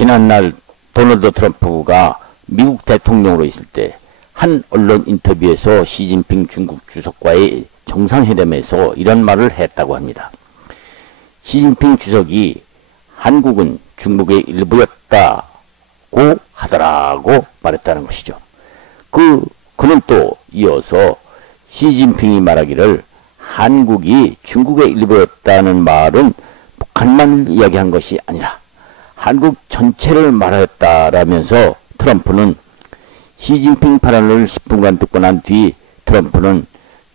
지난날 도널드 트럼프가 미국 대통령으로 있을 때 한 언론 인터뷰에서 시진핑 중국 주석과의 정상회담에서 이런 말을 했다고 합니다. 시진핑 주석이 한국은 중국의 일부였다고 하더라고 말했다는 것이죠. 그는 또 이어서 시진핑이 말하기를 한국이 중국의 일부였다는 말은 북한만 이야기한 것이 아니라 한국 전체를 말했다라면서 트럼프는 시진핑 발언을 10분간 듣고 난 뒤 트럼프는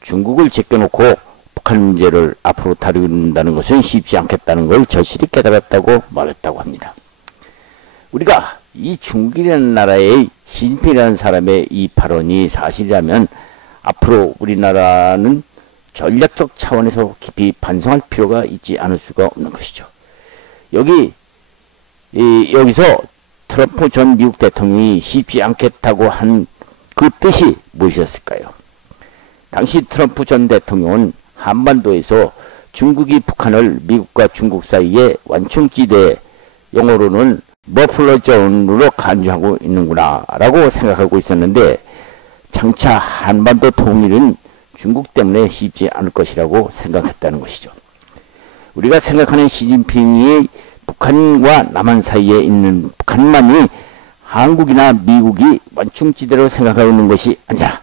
중국을 제껴놓고 북한 문제를 앞으로 다룬다는 것은 쉽지 않겠다는 걸 절실히 깨달았다고 말했다고 합니다. 우리가 이 중국이라는 나라의 시진핑이라는 사람의 이 발언이 사실이라면 앞으로 우리나라는 전략적 차원에서 깊이 반성할 필요가 있지 않을 수가 없는 것이죠. 여기서 트럼프 전 미국 대통령이 쉽지 않겠다고 한 그 뜻이 무엇이었을까요? 당시 트럼프 전 대통령은 한반도에서 중국이 북한을 미국과 중국 사이에 완충지대, 영어로는 머플러 존으로 간주하고 있는구나 라고 생각하고 있었는데 장차 한반도 통일은 중국 때문에 쉽지 않을 것이라고 생각했다는 것이죠. 우리가 생각하는 시진핑이 북한과 남한 사이에 있는 북한만이 한국이나 미국이 완충지대로 생각하고 있는 것이 아니라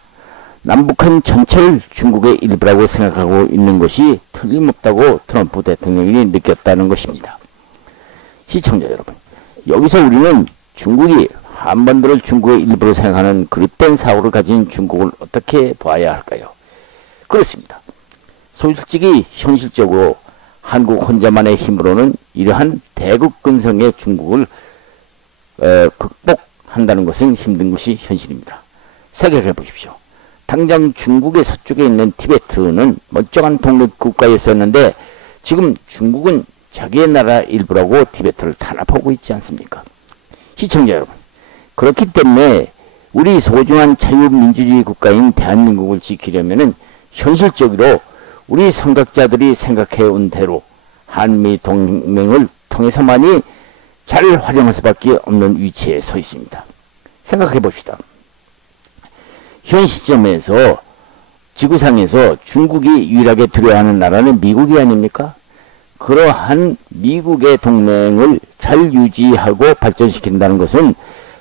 남북한 전체를 중국의 일부라고 생각하고 있는 것이 틀림없다고 트럼프 대통령이 느꼈다는 것입니다. 시청자 여러분, 여기서 우리는 중국이 한반도를 중국의 일부로 생각하는 그릇된 사고를 가진 중국을 어떻게 봐야 할까요? 그렇습니다. 솔직히 현실적으로 한국 혼자만의 힘으로는 이러한 대국 근성의 중국을 극복한다는 것은 힘든 것이 현실입니다. 생각해 보십시오. 당장 중국의 서쪽에 있는 티베트는 멀쩡한 독립국가였었는데 지금 중국은 자기의 나라 일부라고 티베트를 탄압하고 있지 않습니까? 시청자 여러분, 그렇기 때문에 우리 소중한 자유민주주의 국가인 대한민국을 지키려면 현실적으로 우리 선각자들이 생각해온 대로 한미 동맹을 통해서만이 잘 활용할 수밖에 없는 위치에 서 있습니다. 생각해 봅시다. 현 시점에서 지구상에서 중국이 유일하게 두려워하는 나라는 미국이 아닙니까? 그러한 미국의 동맹을 잘 유지하고 발전시킨다는 것은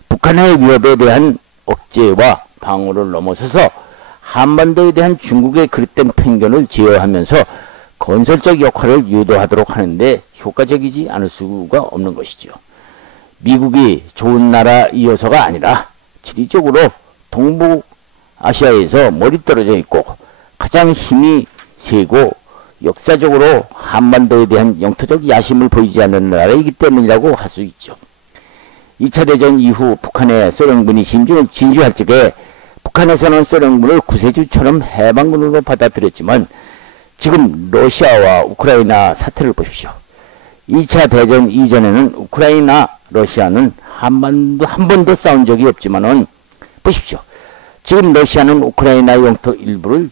북한의 위협에 대한 억제와 방어를 넘어서서 한반도에 대한 중국의 그릇된 편견을 제어하면서 건설적 역할을 유도하도록 하는데 효과적이지 않을 수가 없는 것이죠. 미국이 좋은 나라이어서가 아니라 지리적으로 동북아시아에서 멀리 떨어져 있고 가장 힘이 세고 역사적으로 한반도에 대한 영토적 야심을 보이지 않는 나라이기 때문이라고 할 수 있죠. 2차 대전 이후 북한의 소련군이 진주할 적에 북한에서는 소련군을 구세주처럼 해방군으로 받아들였지만 지금 러시아와 우크라이나 사태를 보십시오. 2차 대전 이전에는 우크라이나, 러시아는 한반도 한 번도 싸운 적이 없지만은 보십시오. 지금 러시아는 우크라이나 영토 일부를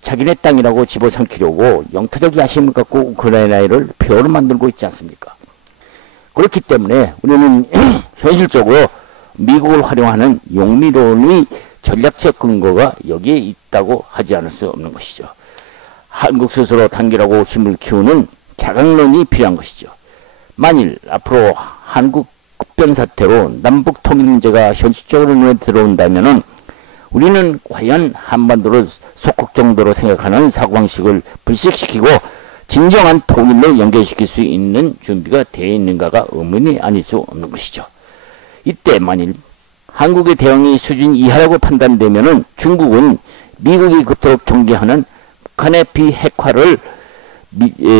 자기네 땅이라고 집어삼키려고 영토적 야심을 갖고 우크라이나를 표를 만들고 있지 않습니까? 그렇기 때문에 우리는 현실적으로 미국을 활용하는 용미론의 전략적 근거가 여기에 있다고 하지 않을 수 없는 것이죠. 한국 스스로 단결하고 힘을 키우는 자강론이 필요한 것이죠. 만일 앞으로 한국 급변 사태로 남북 통일 문제가 현실적으로 눈에 들어온다면은 우리는 과연 한반도를 속국 정도로 생각하는 사고방식을 불식시키고 진정한 통일로 연결시킬 수 있는 준비가 되어 있는가가 의문이 아닐 수 없는 것이죠. 이때 만일 한국의 대응이 수준 이하라고 판단되면은 중국은 미국이 그토록 경계하는 북한의 비핵화를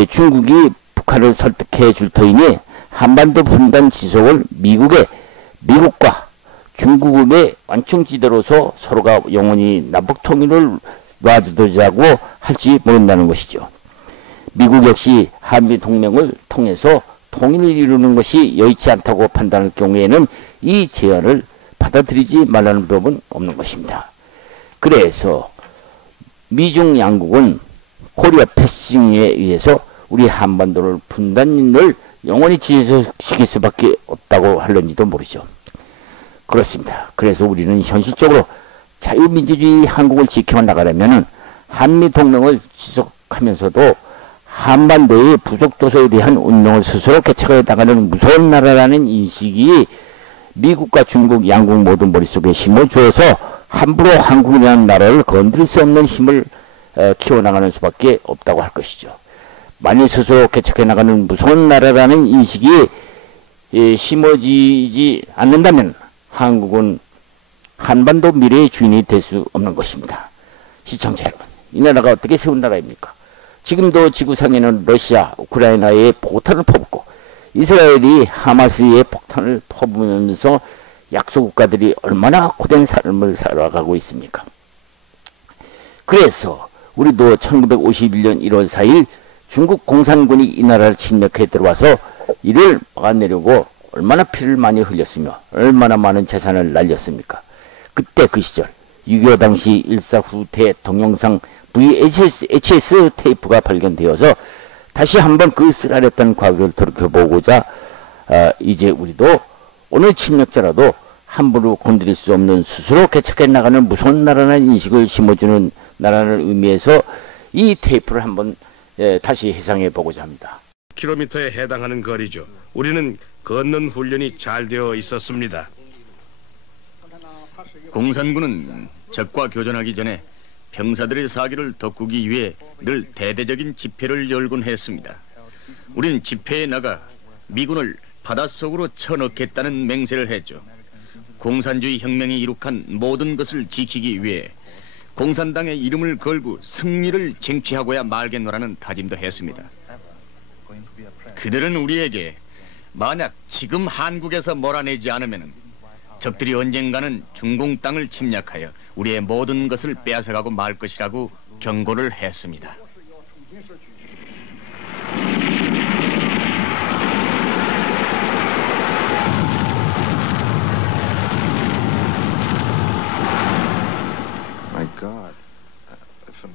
중국이 북한을 설득해 줄 터이니 한반도 분단 지속을 미국과 중국의 완충지대로서 서로가 영원히 남북 통일을 놔두자고 할지 모른다는 것이죠. 미국 역시 한미 동맹을 통해서 통일을 이루는 것이 여의치 않다고 판단할 경우에는 이 제안을 받아들이지 말라는 법은 없는 것입니다. 그래서 미중 양국은 코리아 패싱에 의해서 우리 한반도를 분단을 영원히 지속시킬 수밖에 없다고 할런지도 모르죠. 그렇습니다. 그래서 우리는 현실적으로 자유민주주의 한국을 지켜나가려면 한미동맹을 지속하면서도 한반도의 부속도서에 대한 운명을 스스로 개척해 나가는 무서운 나라라는 인식이 미국과 중국 양국 모두 머릿속에 심어주어서 함부로 한국이라는 나라를 건드릴 수 없는 힘을 키워나가는 수밖에 없다고 할 것이죠. 만일 스스로 개척해 나가는 무서운 나라라는 인식이 심어지지 않는다면 한국은 한반도 미래의 주인이 될 수 없는 것입니다. 시청자 여러분, 이 나라가 어떻게 세운 나라입니까? 지금도 지구상에는 러시아, 우크라이나에 폭탄을 퍼붓고 이스라엘이 하마스에 폭탄을 퍼부으면서 약소국가들이 얼마나 고된 삶을 살아가고 있습니까? 그래서 우리도 1951년 1월 4일 중국 공산군이 이 나라를 침략해 들어와서 이를 막아내려고 얼마나 피를 많이 흘렸으며 얼마나 많은 재산을 날렸습니까? 그때 그 시절 6.25 당시 일사후퇴 동영상 VHS 테이프가 발견되어서 다시 한번 그 쓰라렸던 과거를 돌이켜보고자 이제 우리도 오늘 침략자라도 함부로 건드릴 수 없는 스스로 개척해 나가는 무서운 나라라는 인식을 심어주는 나라는 의미에서 이 테이프를 한번 다시 해상해 보고자 합니다. 킬로미터에 해당하는 거리죠. 우리는 걷는 훈련이 잘 되어 있었습니다. 공산군은 적과 교전하기 전에 병사들의 사기를 덮기 위해 늘 대대적인 집회를 열곤 했습니다. 우리는 집회에 나가 미군을 바닷속으로 쳐넣겠다는 맹세를 했죠. 공산주의 혁명이 이룩한 모든 것을 지키기 위해 공산당의 이름을 걸고 승리를 쟁취하고야 말겠노라는 다짐도 했습니다. 그들은 우리에게 만약 지금 한국에서 몰아내지 않으면 적들이 언젠가는 중공 땅을 침략하여 우리의 모든 것을 빼앗아가고 말 것이라고 경고를 했습니다.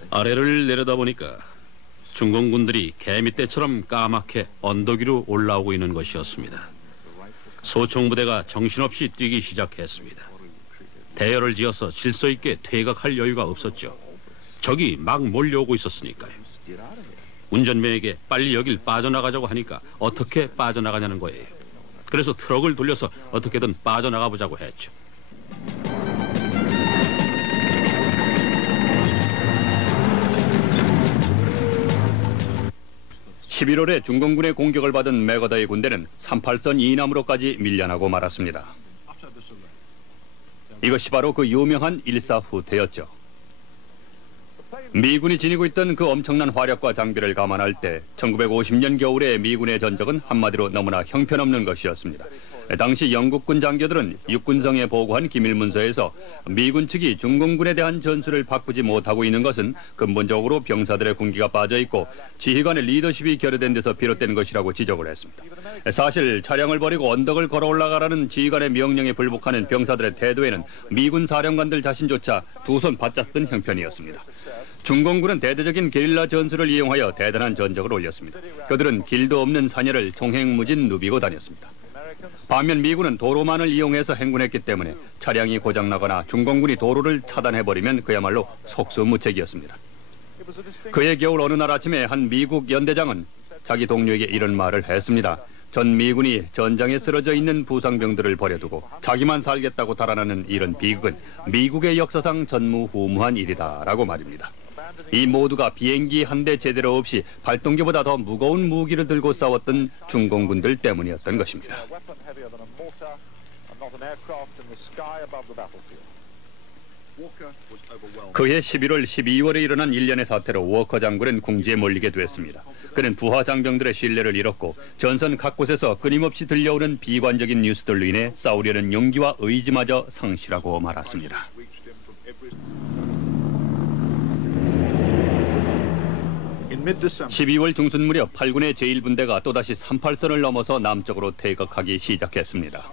아래를 내려다보니까 중공군들이 개미떼처럼 까맣게 언덕 위로 올라오고 있는 것이었습니다. 소총부대가 정신없이 뛰기 시작했습니다. 대열을 지어서 질서 있게 퇴각할 여유가 없었죠. 적이 막 몰려오고 있었으니까요. 운전병에게 빨리 여길 빠져나가자고 하니까 어떻게 빠져나가냐는 거예요. 그래서 트럭을 돌려서 어떻게든 빠져나가 보자고 했죠. 11월에 중공군의 공격을 받은 메거다의 군대는 38선 이남으로까지 밀려나고 말았습니다. 이것이 바로 그 유명한 일사후퇴였죠. 미군이 지니고 있던 그 엄청난 화력과 장비를 감안할 때 1950년 겨울의 미군의 전적은 한마디로 너무나 형편없는 것이었습니다. 당시 영국군 장교들은 육군성에 보고한 기밀문서에서 미군 측이 중공군에 대한 전술을 바꾸지 못하고 있는 것은 근본적으로 병사들의 군기가 빠져있고 지휘관의 리더십이 결여된 데서 비롯된 것이라고 지적을 했습니다. 사실 차량을 버리고 언덕을 걸어 올라가라는 지휘관의 명령에 불복하는 병사들의 태도에는 미군 사령관들 자신조차 두 손 바짝 든 형편이었습니다. 중공군은 대대적인 게릴라 전술을 이용하여 대단한 전적을 올렸습니다. 그들은 길도 없는 산열을 종횡무진 누비고 다녔습니다. 반면 미군은 도로만을 이용해서 행군했기 때문에 차량이 고장나거나 중공군이 도로를 차단해버리면 그야말로 속수무책이었습니다. 그해 겨울 어느 날 아침에 한 미국 연대장은 자기 동료에게 이런 말을 했습니다. 전 미군이 전장에 쓰러져 있는 부상병들을 버려두고 자기만 살겠다고 달아나는 이런 비극은 미국의 역사상 전무후무한 일이다라고 말입니다. 이 모두가 비행기 한 대 제대로 없이 발동기보다 더 무거운 무기를 들고 싸웠던 중공군들 때문이었던 것입니다. 그해 11월 12월에 일어난 일련의 사태로 워커 장군은 궁지에 몰리게 됐습니다. 그는 부하 장병들의 신뢰를 잃었고 전선 각곳에서 끊임없이 들려오는 비관적인 뉴스들로 인해 싸우려는 용기와 의지마저 상실하고 말았습니다. 12월 중순 무렵 8군의 제1분대가 또다시 38선을 넘어서 남쪽으로 퇴각하기 시작했습니다.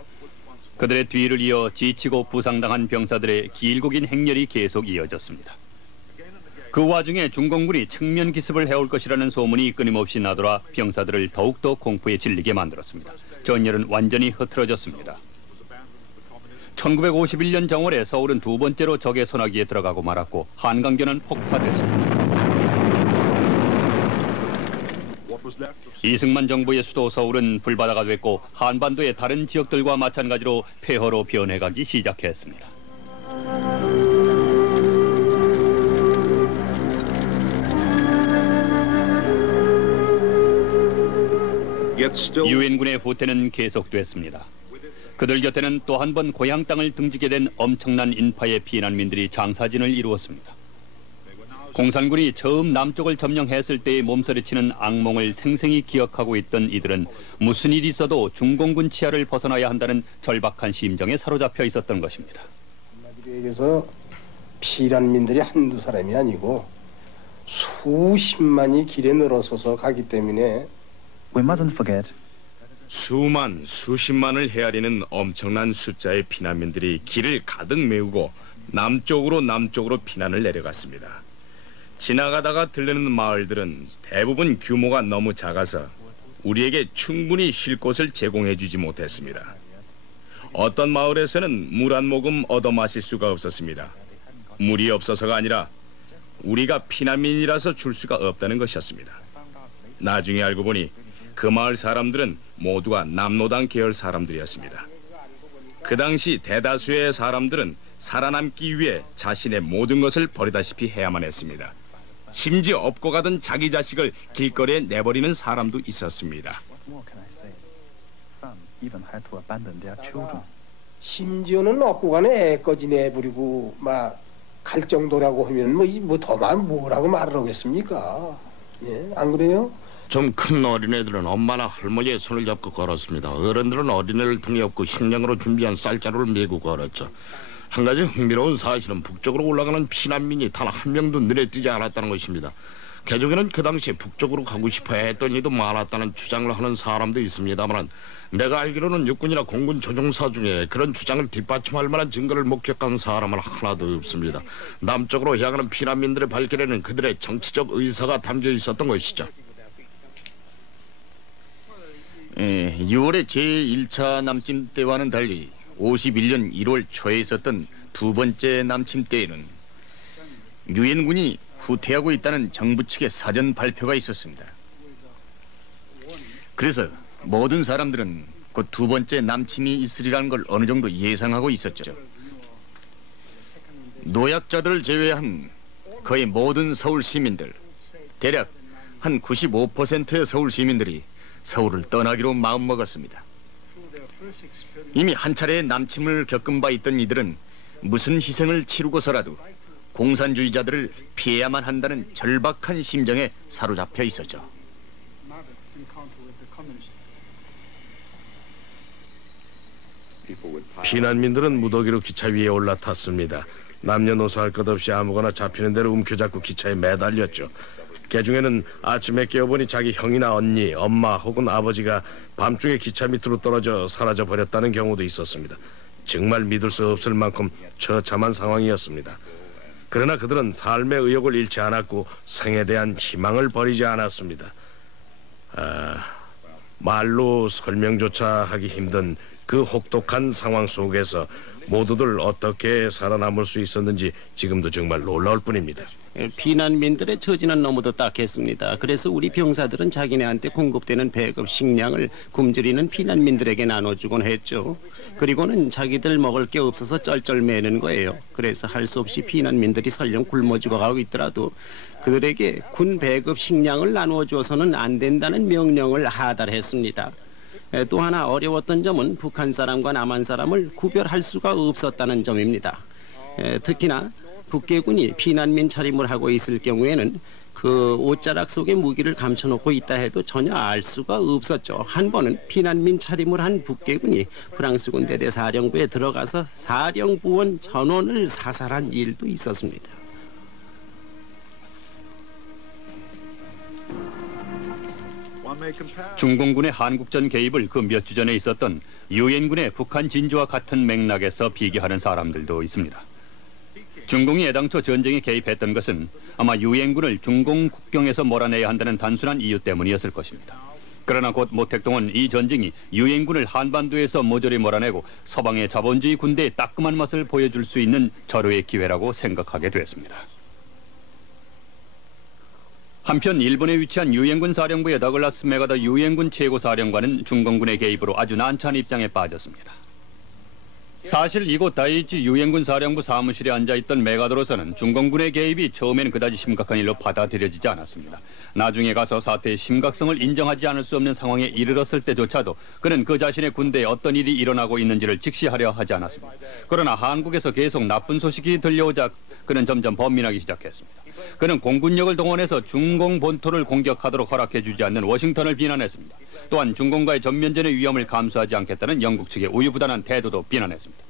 그들의 뒤를 이어 지치고 부상당한 병사들의 길고 긴 행렬이 계속 이어졌습니다. 그 와중에 중공군이 측면 기습을 해올 것이라는 소문이 끊임없이 나돌아 병사들을 더욱더 공포에 질리게 만들었습니다. 전열은 완전히 흐트러졌습니다. 1951년 정월에 서울은 두 번째로 적의 손아귀에 들어가고 말았고 한강변은 폭파됐습니다. 이승만 정부의 수도 서울은 불바다가 됐고 한반도의 다른 지역들과 마찬가지로 폐허로 변해가기 시작했습니다. 유엔군의 후퇴는 계속됐습니다. 그들 곁에는 또 한 번 고향 땅을 등지게 된 엄청난 인파의 피난민들이 장사진을 이루었습니다. 공산군이 처음 남쪽을 점령했을 때의 몸서리치는 악몽을 생생히 기억하고 있던 이들은 무슨 일이 있어도 중공군 치하를 벗어나야 한다는 절박한 심정에 사로잡혀 있었던 것입니다. 한마디로 얘기해서 피난민들이 한두 사람이 아니고 수십만이 길에 늘어서서 가기 때문에 We mustn't forget. 수만, 수십만을 헤아리는 엄청난 숫자의 피난민들이 길을 가득 메우고 남쪽으로 피난을 내려갔습니다. 지나가다가 들르는 마을들은 대부분 규모가 너무 작아서 우리에게 충분히 쉴 곳을 제공해주지 못했습니다. 어떤 마을에서는 물 한 모금 얻어 마실 수가 없었습니다. 물이 없어서가 아니라 우리가 피난민이라서 줄 수가 없다는 것이었습니다. 나중에 알고 보니 그 마을 사람들은 모두가 남노당 계열 사람들이었습니다. 그 당시 대다수의 사람들은 살아남기 위해 자신의 모든 것을 버리다시피 해야만 했습니다. 심지어 업고 가던 자기 자식을 길거리에 내버리는 사람도 있었습니다. 심지어는 업고 가는 애까지 내버리고 막 갈 정도라고 하면 뭐 더만 뭐라고 말을 하겠습니까? 예, 안 그래요? 좀 큰 어린애들은 엄마나 할머니의 손을 잡고 걸었습니다. 어른들은 어린애를 등에 업고 식량으로 준비한 쌀자루를 메고 걸었죠. 한 가지 흥미로운 사실은 북쪽으로 올라가는 피난민이 단 한 명도 눈에 띄지 않았다는 것입니다. 개종에는 그 당시에 북쪽으로 가고 싶어 했던 이도 많았다는 주장을 하는 사람도 있습니다만 내가 알기로는 육군이나 공군 조종사 중에 그런 주장을 뒷받침할 만한 증거를 목격한 사람은 하나도 없습니다. 남쪽으로 향하는 피난민들의 발길에는 그들의 정치적 의사가 담겨 있었던 것이죠. 6월의 제1차 남침 때와는 달리 51년 1월 초에 있었던 두 번째 남침 때에는 유엔군이 후퇴하고 있다는 정부 측의 사전 발표가 있었습니다. 그래서 모든 사람들은 곧 두 번째 남침이 있으리라는 걸 어느 정도 예상하고 있었죠. 노약자들을 제외한 거의 모든 서울 시민들, 대략 한 95%의 서울 시민들이 서울을 떠나기로 마음먹었습니다. 이미 한 차례 남침을 겪은 바 있던 이들은 무슨 희생을 치르고서라도 공산주의자들을 피해야만 한다는 절박한 심정에 사로잡혀 있었죠. 피난민들은 무더기로 기차 위에 올라탔습니다. 남녀노소 할 것 없이 아무거나 잡히는 대로 움켜잡고 기차에 매달렸죠. 개중에는 아침에 깨어보니 자기 형이나 언니, 엄마 혹은 아버지가 밤중에 기차 밑으로 떨어져 사라져 버렸다는 경우도 있었습니다. 정말 믿을 수 없을 만큼 처참한 상황이었습니다. 그러나 그들은 삶의 의욕을 잃지 않았고 생에 대한 희망을 버리지 않았습니다. 말로 설명조차 하기 힘든 그 혹독한 상황 속에서 모두들 어떻게 살아남을 수 있었는지 지금도 정말 놀라울 뿐입니다. 피난민들의 처지는 너무도 딱했습니다. 그래서 우리 병사들은 자기네한테 공급되는 배급 식량을 굶주리는 피난민들에게 나눠주곤 했죠. 그리고는 자기들 먹을 게 없어서 쩔쩔매는 거예요. 그래서 할 수 없이 피난민들이 설령 굶어 죽어가고 있더라도 그들에게 군 배급 식량을 나누어 주어서는 안 된다는 명령을 하달했습니다. 또 하나 어려웠던 점은 북한 사람과 남한 사람을 구별할 수가 없었다는 점입니다. 특히나 북계군이 피난민 차림을 하고 있을 경우에는 그 옷자락 속에 무기를 감춰놓고 있다 해도 전혀 알 수가 없었죠. 한 번은 피난민 차림을 한 북계군이 프랑스군 대대 사령부에 들어가서 사령부원 전원을 사살한 일도 있었습니다. 중공군의 한국전 개입을 그 몇 주 전에 있었던 유엔군의 북한 진주와 같은 맥락에서 비교하는 사람들도 있습니다. 중공이 애당초 전쟁에 개입했던 것은 아마 유엔군을 중공 국경에서 몰아내야 한다는 단순한 이유 때문이었을 것입니다. 그러나 곧 모택동은 이 전쟁이 유엔군을 한반도에서 모조리 몰아내고 서방의 자본주의 군대의 따끔한 맛을 보여줄 수 있는 절호의 기회라고 생각하게 됐습니다. 한편 일본에 위치한 유엔군 사령부의 더글라스 맥아더 유엔군 최고사령관은 중공군의 개입으로 아주 난처한 입장에 빠졌습니다. 사실 이곳 다이치 유엔군 사령부 사무실에 앉아있던 맥아더로서는 중공군의 개입이 처음에는 그다지 심각한 일로 받아들여지지 않았습니다. 나중에 가서 사태의 심각성을 인정하지 않을 수 없는 상황에 이르렀을 때조차도 그는 그 자신의 군대에 어떤 일이 일어나고 있는지를 직시하려 하지 않았습니다. 그러나 한국에서 계속 나쁜 소식이 들려오자 그는 점점 번민하기 시작했습니다. 그는 공군력을 동원해서 중공 본토를 공격하도록 허락해주지 않는 워싱턴을 비난했습니다. 또한 중공과의 전면전의 위험을 감수하지 않겠다는 영국 측의 우유부단한 태도도 비난했습니다.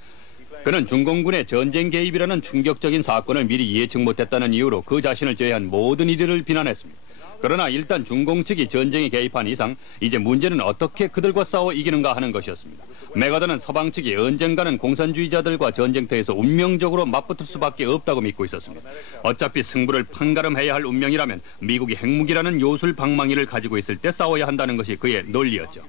그는 중공군의 전쟁 개입이라는 충격적인 사건을 미리 예측 못했다는 이유로 그 자신을 제외한 모든 이들을 비난했습니다. 그러나 일단 중공 측이 전쟁에 개입한 이상 이제 문제는 어떻게 그들과 싸워 이기는가 하는 것이었습니다. 맥아더는 서방 측이 언젠가는 공산주의자들과 전쟁터에서 운명적으로 맞붙을 수밖에 없다고 믿고 있었습니다. 어차피 승부를 판가름해야 할 운명이라면 미국이 핵무기라는 요술 방망이를 가지고 있을 때 싸워야 한다는 것이 그의 논리였죠.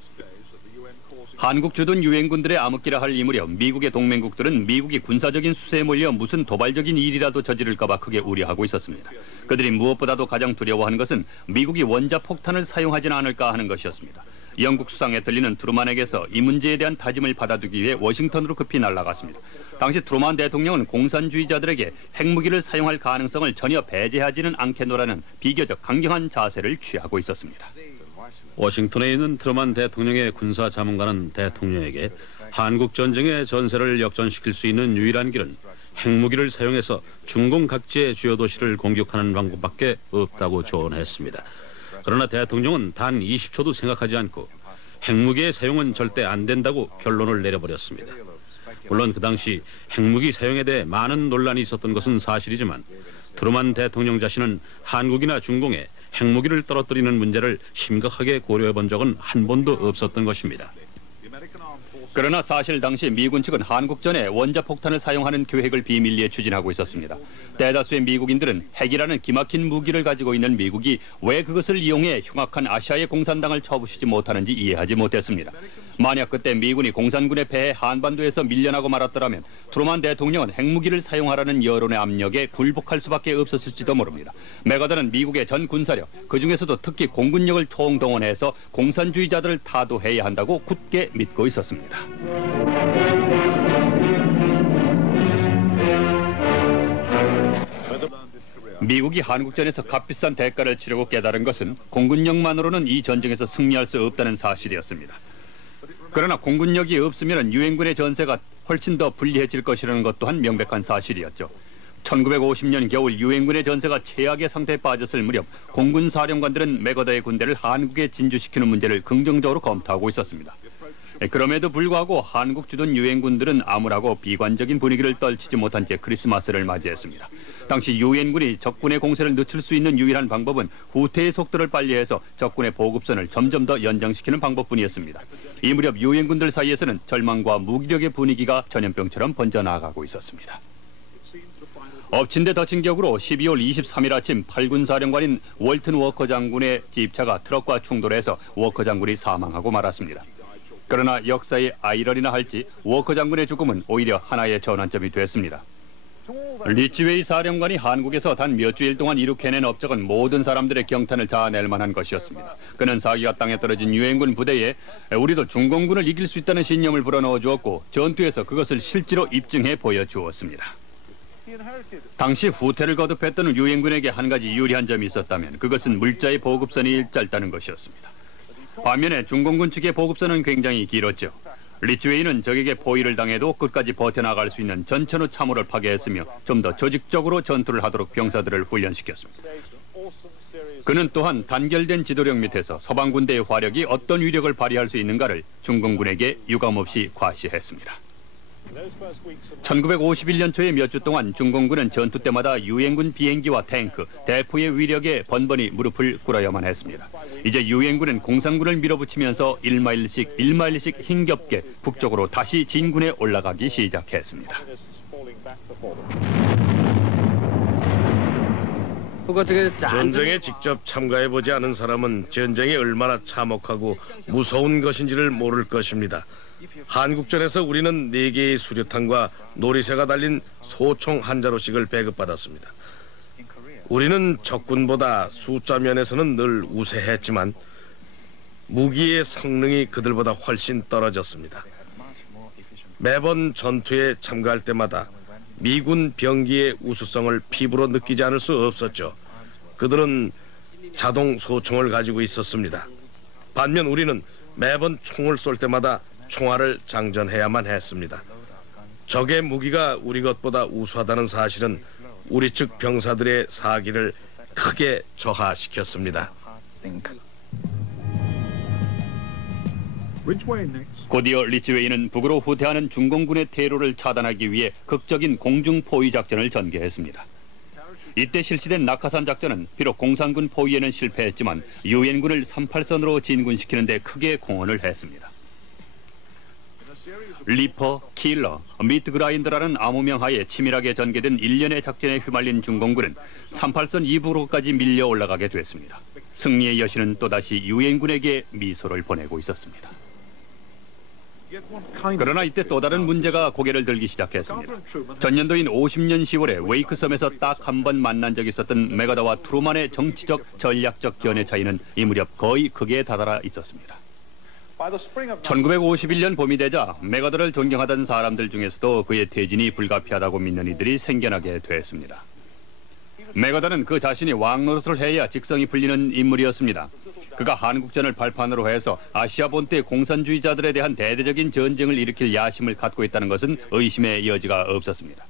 한국 주둔 유엔군들의 암흑기라 할 이 무렵 미국의 동맹국들은 미국이 군사적인 수세에 몰려 무슨 도발적인 일이라도 저지를까 봐 크게 우려하고 있었습니다. 그들이 무엇보다도 가장 두려워하는 것은 미국이 원자폭탄을 사용하지는 않을까 하는 것이었습니다. 영국 수상에 들리는 트루만에게서 이 문제에 대한 다짐을 받아두기 위해 워싱턴으로 급히 날아갔습니다. 당시 트루만 대통령은 공산주의자들에게 핵무기를 사용할 가능성을 전혀 배제하지는 않겠노라는 비교적 강경한 자세를 취하고 있었습니다. 워싱턴에 있는 트루만 대통령의 군사 자문관은 대통령에게 한국 전쟁의 전세를 역전시킬 수 있는 유일한 길은 핵무기를 사용해서 중공 각지의 주요 도시를 공격하는 방법밖에 없다고 조언했습니다. 그러나 대통령은 단 20초도 생각하지 않고 핵무기의 사용은 절대 안 된다고 결론을 내려버렸습니다. 물론 그 당시 핵무기 사용에 대해 많은 논란이 있었던 것은 사실이지만 트루만 대통령 자신은 한국이나 중공에 핵무기를 떨어뜨리는 문제를 심각하게 고려해 본 적은 한 번도 없었던 것입니다. 그러나 사실 당시 미군 측은 한국전에 원자폭탄을 사용하는 계획을 비밀리에 추진하고 있었습니다. 대다수의 미국인들은 핵이라는 기막힌 무기를 가지고 있는 미국이 왜 그것을 이용해 흉악한 아시아의 공산당을 쳐부수지 못하는지 이해하지 못했습니다. 만약 그때 미군이 공산군에 패해 한반도에서 밀려나고 말았더라면 트루만 대통령은 핵무기를 사용하라는 여론의 압력에 굴복할 수밖에 없었을지도 모릅니다. 맥아더는 미국의 전 군사력, 그중에서도 특히 공군력을 총동원해서 공산주의자들을 타도해야 한다고 굳게 믿고 있었습니다. 미국이 한국전에서 값비싼 대가를 치르고 깨달은 것은 공군력만으로는 이 전쟁에서 승리할 수 없다는 사실이었습니다. 그러나 공군력이 없으면 유엔군의 전세가 훨씬 더 불리해질 것이라는 것 또한 명백한 사실이었죠. 1950년 겨울 유엔군의 전세가 최악의 상태에 빠졌을 무렵 공군 사령관들은 맥아더의 군대를 한국에 진주시키는 문제를 긍정적으로 검토하고 있었습니다. 그럼에도 불구하고 한국 주둔 유엔군들은 암울하고 비관적인 분위기를 떨치지 못한 채 크리스마스를 맞이했습니다. 당시 유엔군이 적군의 공세를 늦출 수 있는 유일한 방법은 후퇴의 속도를 빨리해서 적군의 보급선을 점점 더 연장시키는 방법뿐이었습니다. 이 무렵 유엔군들 사이에서는 절망과 무기력의 분위기가 전염병처럼 번져나가고 있었습니다. 엎친 데 덮친 격으로 12월 23일 아침 8군 사령관인 월튼 워커 장군의 집차가 트럭과 충돌해서 워커 장군이 사망하고 말았습니다. 그러나 역사의 아이러니나 할지 워커 장군의 죽음은 오히려 하나의 전환점이 됐습니다. 리치웨이 사령관이 한국에서 단 몇 주일 동안 이룩해낸 업적은 모든 사람들의 경탄을 자아낼 만한 것이었습니다. 그는 사기가 땅에 떨어진 유엔군 부대에 우리도 중공군을 이길 수 있다는 신념을 불어넣어 주었고 전투에서 그것을 실제로 입증해 보여주었습니다. 당시 후퇴를 거듭했던 유엔군에게 한 가지 유리한 점이 있었다면 그것은 물자의 보급선이 짧다는 것이었습니다. 반면에 중공군 측의 보급선은 굉장히 길었죠. 리치웨이는 적에게 포위를 당해도 끝까지 버텨나갈 수 있는 전천후 참호를 파괴했으며 좀 더 조직적으로 전투를 하도록 병사들을 훈련시켰습니다. 그는 또한 단결된 지도력 밑에서 서방 군대의 화력이 어떤 위력을 발휘할 수 있는가를 중공군에게 유감없이 과시했습니다. 1951년 초에 몇 주 동안 중공군은 전투 때마다 유엔군 비행기와 탱크, 대포의 위력에 번번이 무릎을 꿇어야만 했습니다. 이제 유엔군은 공산군을 밀어붙이면서 1마일씩 힘겹게 북쪽으로 다시 진군에 올라가기 시작했습니다. 전쟁에 직접 참가해보지 않은 사람은 전쟁이 얼마나 참혹하고 무서운 것인지를 모를 것입니다. 한국전에서 우리는 4개의 수류탄과 놀이새가 달린 소총 한 자루씩을 배급받았습니다. 우리는 적군보다 숫자 면에서는 늘 우세했지만 무기의 성능이 그들보다 훨씬 떨어졌습니다. 매번 전투에 참가할 때마다 미군 병기의 우수성을 피부로 느끼지 않을 수 없었죠. 그들은 자동 소총을 가지고 있었습니다. 반면 우리는 매번 총을 쏠 때마다 총알을 장전해야만 했습니다. 적의 무기가 우리 것보다 우수하다는 사실은 우리 측 병사들의 사기를 크게 저하시켰습니다. 곧이어 리츠웨이는 북으로 후퇴하는 중공군의 퇴로를 차단하기 위해 극적인 공중 포위 작전을 전개했습니다. 이때 실시된 낙하산 작전은 비록 공산군 포위에는 실패했지만 유엔군을 38선으로 진군시키는 데 크게 공헌을 했습니다. 리퍼, 킬러, 미트그라인더라는 암호명하에 치밀하게 전개된 일련의 작전에 휘말린 중공군은 38선 이북으로까지 밀려 올라가게 됐습니다. 승리의 여신은 또다시 유엔군에게 미소를 보내고 있었습니다. 그러나 이때 또 다른 문제가 고개를 들기 시작했습니다. 전년도인 50년 10월에 웨이크 섬에서 딱 한 번 만난 적이 있었던 메가더와 트루만의 정치적, 전략적 견해 차이는 이 무렵 거의 극에 다다라 있었습니다. 1951년 봄이 되자 메가더를 존경하던 사람들 중에서도 그의 퇴진이 불가피하다고 믿는 이들이 생겨나게 됐습니다. 메가더는 그 자신이 왕 노릇을 해야 직성이 풀리는 인물이었습니다. 그가 한국전을 발판으로 해서 아시아 본토의 공산주의자들에 대한 대대적인 전쟁을 일으킬 야심을 갖고 있다는 것은 의심의 여지가 없었습니다.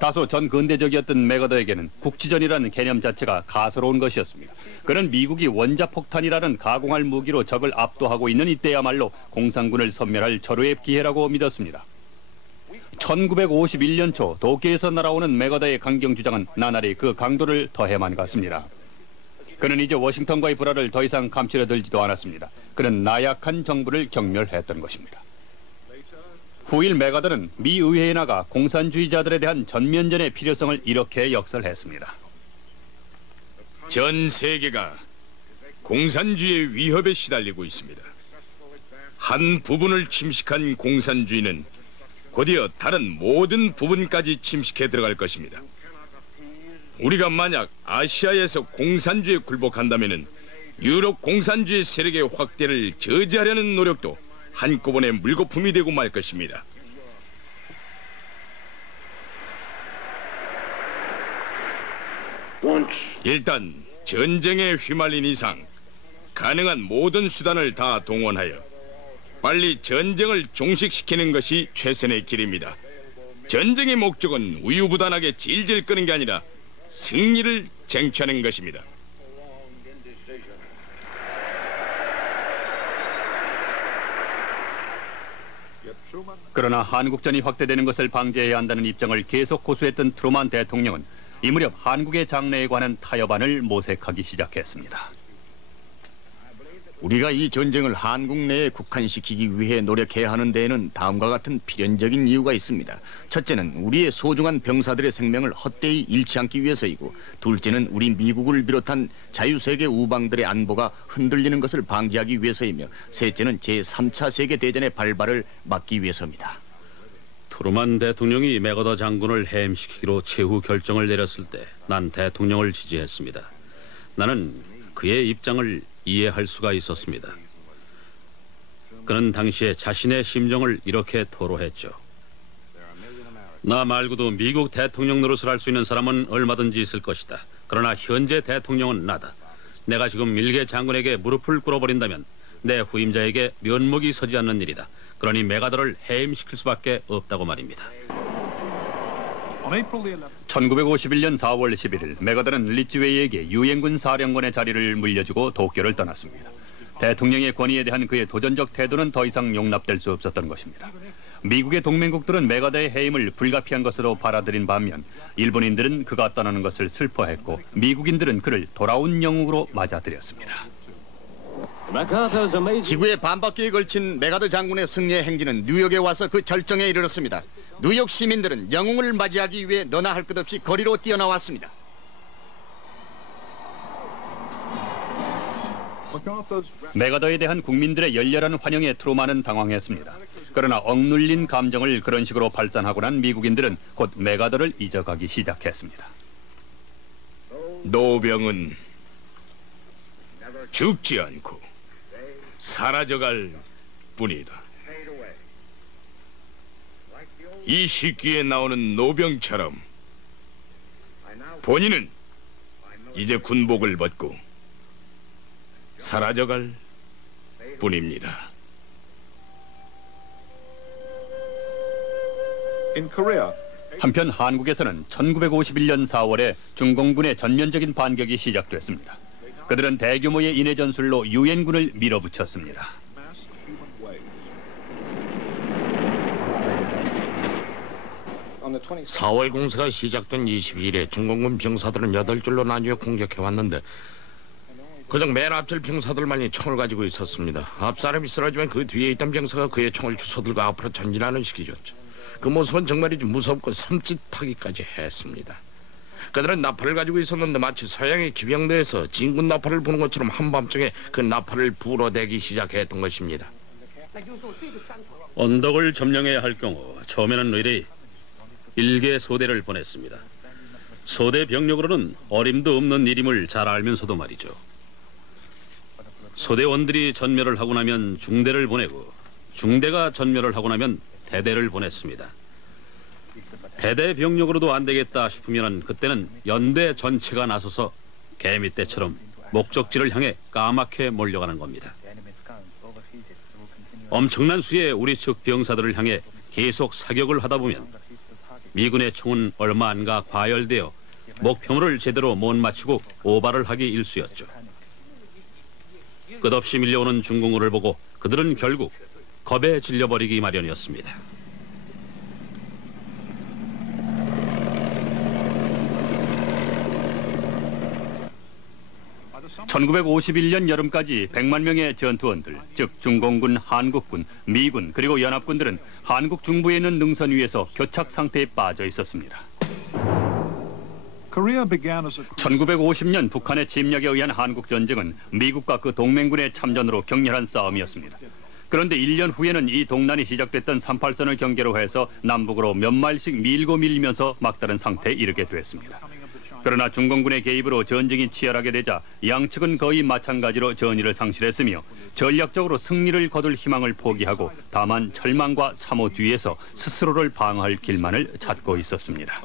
다소 전근대적이었던 메가더에게는 국지전이라는 개념 자체가 가소로운 것이었습니다. 그는 미국이 원자폭탄이라는 가공할 무기로 적을 압도하고 있는 이때야말로 공산군을 섬멸할 절호의 기회라고 믿었습니다. 1951년 초 도쿄에서 날아오는 메가더의 강경 주장은 나날이 그 강도를 더해만 갔습니다. 그는 이제 워싱턴과의 불화를 더 이상 감추려 들지도 않았습니다. 그는 나약한 정부를 경멸했던 것입니다. 후일 메가더는 미 의회에 나가 공산주의자들에 대한 전면전의 필요성을 이렇게 역설했습니다. 전 세계가 공산주의의 위협에 시달리고 있습니다. 한 부분을 침식한 공산주의는 곧이어 다른 모든 부분까지 침식해 들어갈 것입니다. 우리가 만약 아시아에서 공산주의에 굴복한다면 유럽 공산주의 세력의 확대를 저지하려는 노력도 한꺼번에 물거품이 되고 말 것입니다. 일단 전쟁에 휘말린 이상 가능한 모든 수단을 다 동원하여 빨리 전쟁을 종식시키는 것이 최선의 길입니다. 전쟁의 목적은 우유부단하게 질질 끄는 게 아니라 승리를 쟁취하는 것입니다. 그러나 한국전이 확대되는 것을 방지해야 한다는 입장을 계속 고수했던 트루만 대통령은 이 무렵 한국의 장래에 관한 타협안을 모색하기 시작했습니다. 우리가 이 전쟁을 한국 내에 국한시키기 위해 노력해야 하는 데에는 다음과 같은 필연적인 이유가 있습니다. 첫째는 우리의 소중한 병사들의 생명을 헛되이 잃지 않기 위해서이고, 둘째는 우리 미국을 비롯한 자유세계 우방들의 안보가 흔들리는 것을 방지하기 위해서이며, 셋째는 제3차 세계대전의 발발을 막기 위해서입니다. 트루만 대통령이 메가더 장군을 해임시키기로 최후 결정을 내렸을 때 난 대통령을 지지했습니다. 나는 그의 입장을 이해할 수가 있었습니다. 그는 당시에 자신의 심정을 이렇게 토로했죠. 나 말고도 미국 대통령 노릇을 할 수 있는 사람은 얼마든지 있을 것이다. 그러나 현재 대통령은 나다. 내가 지금 밀게 장군에게 무릎을 꿇어버린다면 내 후임자에게 면목이 서지 않는 일이다. 그러니 메가더를 해임시킬 수밖에 없다고 말입니다. 1951년 4월 11일 메가더는 리츠웨이에게 유엔군 사령관의 자리를 물려주고 도쿄를 떠났습니다. 대통령의 권위에 대한 그의 도전적 태도는 더 이상 용납될 수 없었던 것입니다. 미국의 동맹국들은 메가더의 해임을 불가피한 것으로 받아들인 반면 일본인들은 그가 떠나는 것을 슬퍼했고 미국인들은 그를 돌아온 영웅으로 맞아들였습니다. 지구의 반바퀴에 걸친 메가더 장군의 승리의 행진은 뉴욕에 와서 그 절정에 이르렀습니다. 뉴욕 시민들은 영웅을 맞이하기 위해 너나 할 것 없이 거리로 뛰어나왔습니다. 메가더에 대한 국민들의 열렬한 환영에 트루만은 당황했습니다. 그러나 억눌린 감정을 그런 식으로 발산하고 난 미국인들은 곧 메가더를 잊어가기 시작했습니다. 노병은 죽지 않고 사라져갈 뿐이다. 이 시기에 나오는 노병처럼 본인은 이제 군복을 벗고 사라져갈 뿐입니다. 한편 한국에서는 1951년 4월에 중공군의 전면적인 반격이 시작됐습니다. 그들은 대규모의 인해 전술로 유엔군을 밀어붙였습니다. 4월 공세가 시작된 22일에 중공군 병사들은 8줄로 나뉘어 공격해왔는데 그중 맨 앞줄 병사들만이 총을 가지고 있었습니다. 앞 사람이 쓰러지면 그 뒤에 있던 병사가 그의 총을 주워들고 앞으로 전진하는 식이었죠. 그 모습은 정말이지 무섭고 섬찟하기까지 했습니다. 그들은 나팔을 가지고 있었는데 마치 서양의 기병대에서 진군 나팔을 부는 것처럼 한밤중에 그 나팔을 불어대기 시작했던 것입니다. 언덕을 점령해야 할 경우 처음에는 너희들이 일개 소대를 보냈습니다. 소대 병력으로는 어림도 없는 일임을 잘 알면서도 말이죠. 소대원들이 전멸을 하고 나면 중대를 보내고 중대가 전멸을 하고 나면 대대를 보냈습니다. 대대 병력으로도 안 되겠다 싶으면 그때는 연대 전체가 나서서 개미떼처럼 목적지를 향해 까맣게 몰려가는 겁니다. 엄청난 수의 우리 측 병사들을 향해 계속 사격을 하다 보면 미군의 총은 얼마 안 가 과열되어 목표물을 제대로 못 맞추고 오발을 하기 일쑤였죠. 끝없이 밀려오는 중공군을 보고 그들은 결국 겁에 질려버리기 마련이었습니다. 1951년 여름까지 100만 명의 전투원들, 즉 중공군, 한국군, 미군 그리고 연합군들은 한국 중부에 있는 능선 위에서 교착 상태에 빠져 있었습니다. 1950년 북한의 침략에 의한 한국 전쟁은 미국과 그 동맹군의 참전으로 격렬한 싸움이었습니다. 그런데 1년 후에는 이 동란이 시작됐던 38선을 경계로 해서 남북으로 몇 마일씩 밀고 밀리면서 막다른 상태에 이르게 됐습니다. 그러나 중공군의 개입으로 전쟁이 치열하게 되자 양측은 거의 마찬가지로 전의를 상실했으며 전략적으로 승리를 거둘 희망을 포기하고 다만 절망과 참호 뒤에서 스스로를 방어할 길만을 찾고 있었습니다.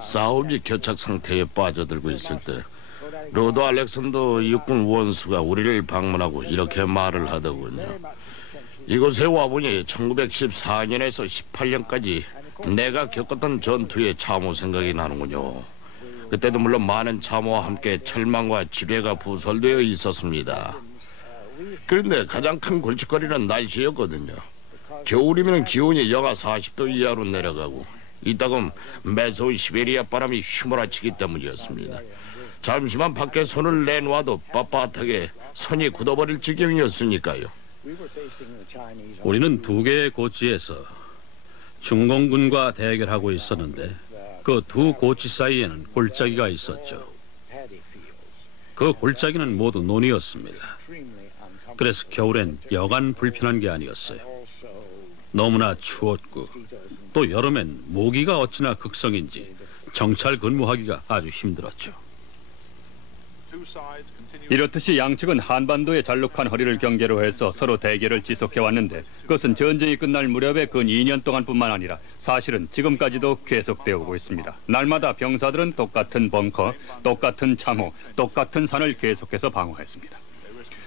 싸움이 교착 상태에 빠져들고 있을 때 로드 알렉산더 육군 원수가 우리를 방문하고 이렇게 말을 하더군요. 이곳에 와보니 1914년에서 18년까지 내가 겪었던 전투의 참호 생각이 나는군요. 그때도 물론 많은 참호와 함께 철망과 지뢰가 부설되어 있었습니다. 그런데 가장 큰 골칫거리는 날씨였거든요. 겨울이면 기온이 영하 40도 이하로 내려가고 이따금 매서운 시베리아 바람이 휘몰아치기 때문이었습니다. 잠시만 밖에 손을 내놓아도 빳빳하게 손이 굳어버릴 지경이었으니까요. 우리는 두 개의 고지에서 중공군과 대결하고 있었는데 그 두 고지 사이에는 골짜기가 있었죠. 그 골짜기는 모두 논이었습니다. 그래서 겨울엔 여간 불편한 게 아니었어요. 너무나 추웠고 또 여름엔 모기가 어찌나 극성인지 정찰 근무하기가 아주 힘들었죠. 이렇듯이 양측은 한반도의 잘록한 허리를 경계로 해서 서로 대결을 지속해왔는데 그것은 전쟁이 끝날 무렵에 근 2년 동안뿐만 아니라 사실은 지금까지도 계속되어 오고 있습니다. 날마다 병사들은 똑같은 벙커, 똑같은 참호, 똑같은 산을 계속해서 방어했습니다.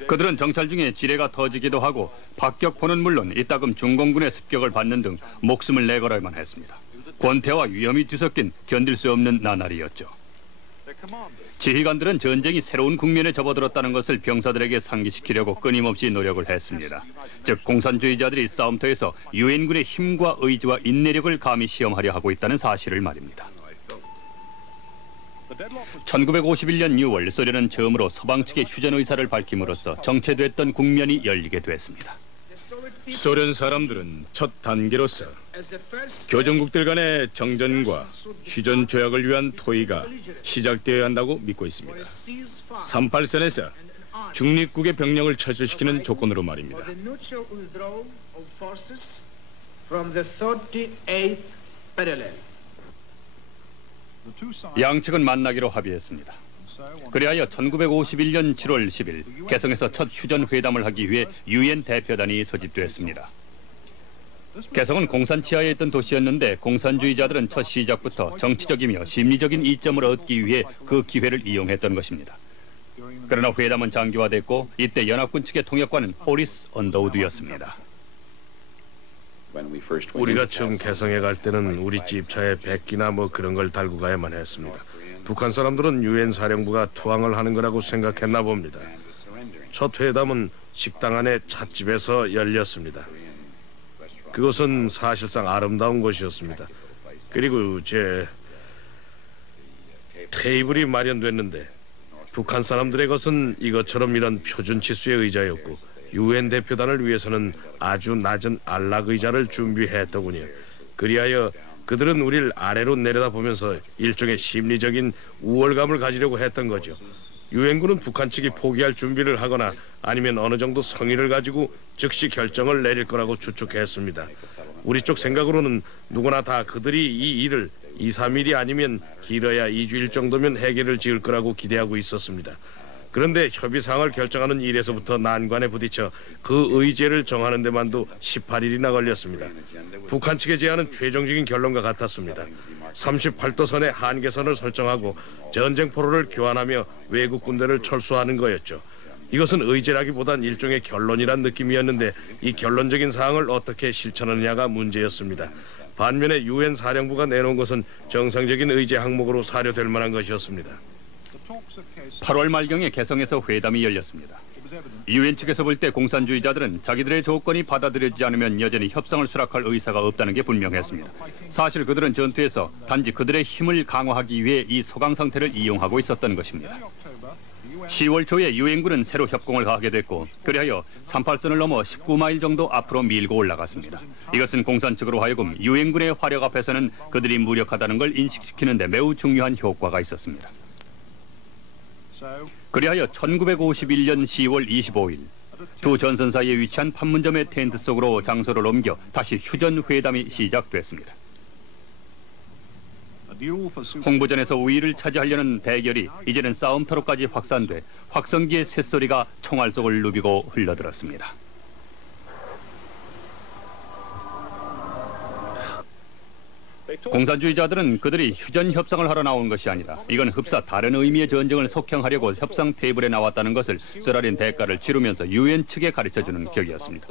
그들은 정찰 중에 지뢰가 터지기도 하고 박격포는 물론 이따금 중공군의 습격을 받는 등 목숨을 내걸어야만 했습니다. 권태와 위험이 뒤섞인 견딜 수 없는 나날이었죠. 지휘관들은 전쟁이 새로운 국면에 접어들었다는 것을 병사들에게 상기시키려고 끊임없이 노력을 했습니다. 즉 공산주의자들이 싸움터에서 유엔군의 힘과 의지와 인내력을 감히 시험하려 하고 있다는 사실을 말입니다. 1951년 6월 소련은 처음으로 서방 측의 휴전 의사를 밝힘으로써 정체됐던 국면이 열리게 됐습니다. 소련 사람들은 첫 단계로서 교정국들 간의 정전과 휴전 조약을 위한 토의가 시작되어야 한다고 믿고 있습니다. 38선에서 중립국의 병력을 철수시키는 조건으로 말입니다. 양측은 만나기로 합의했습니다. 그리하여 1951년 7월 10일 개성에서 첫 휴전 회담을 하기 위해 유엔 대표단이 소집됐습니다. 개성은 공산 치하에 있던 도시였는데 공산주의자들은 첫 시작부터 정치적이며 심리적인 이점을 얻기 위해 그 기회를 이용했던 것입니다. 그러나 회담은 장기화됐고 이때 연합군 측의 통역관은 호리스 언더우드였습니다. 우리가 처음 개성에 갈 때는 우리 집 차에 백기나 뭐 그런 걸 달고 가야만 했습니다. 북한 사람들은 유엔 사령부가 투항을 하는 거라고 생각했나 봅니다. 첫 회담은 식당 안의 찻집에서 열렸습니다. 그것은 사실상 아름다운 곳이었습니다. 그리고 제 테이블이 마련됐는데 북한 사람들의 것은 이것처럼 이런 표준 치수의 의자였고 유엔 대표단을 위해서는 아주 낮은 안락 의자를 준비했더군요. 그리하여 그들은 우리를 아래로 내려다보면서 일종의 심리적인 우월감을 가지려고 했던 거죠. 유엔군은 북한 측이 포기할 준비를 하거나 아니면 어느 정도 성의를 가지고 즉시 결정을 내릴 거라고 추측했습니다. 우리 쪽 생각으로는 누구나 다 그들이 이 일을 2, 3일이 아니면 길어야 2주일 정도면 해결을 지을 거라고 기대하고 있었습니다. 그런데 협의사항을 결정하는 일에서부터 난관에 부딪혀 그 의제를 정하는 데만도 18일이나 걸렸습니다. 북한 측의 제안은 최종적인 결론과 같았습니다. 38도선의 한계선을 설정하고 전쟁 포로를 교환하며 외국 군대를 철수하는 거였죠. 이것은 의제라기보단 일종의 결론이란 느낌이었는데 이 결론적인 사항을 어떻게 실천하느냐가 문제였습니다. 반면에 유엔 사령부가 내놓은 것은 정상적인 의제 항목으로 사료될 만한 것이었습니다. 8월 말경에 개성에서 회담이 열렸습니다. 유엔 측에서 볼 때 공산주의자들은 자기들의 조건이 받아들여지지 않으면 여전히 협상을 수락할 의사가 없다는 게 분명했습니다. 사실 그들은 전투에서 단지 그들의 힘을 강화하기 위해 이 소강 상태를 이용하고 있었던 것입니다. 10월 초에 유엔군은 새로 협공을 가하게 됐고 그리하여 38선을 넘어 19마일 정도 앞으로 밀고 올라갔습니다. 이것은 공산 측으로 하여금 유엔군의 화력 앞에서는 그들이 무력하다는 걸 인식시키는 데 매우 중요한 효과가 있었습니다. 그리하여 1951년 10월 25일 두 전선 사이에 위치한 판문점의 텐트 속으로 장소를 옮겨 다시 휴전 회담이 시작됐습니다. 홍보전에서 우위를 차지하려는 대결이 이제는 싸움터로까지 확산돼 확성기의 쇳소리가 총알 속을 누비고 흘러들었습니다. 공산주의자들은 그들이 휴전 협상을 하러 나온 것이 아니라 이건 흡사 다른 의미의 전쟁을 속행하려고 협상 테이블에 나왔다는 것을 쓰라린 대가를 치르면서 유엔 측에 가르쳐주는 격이었습니다.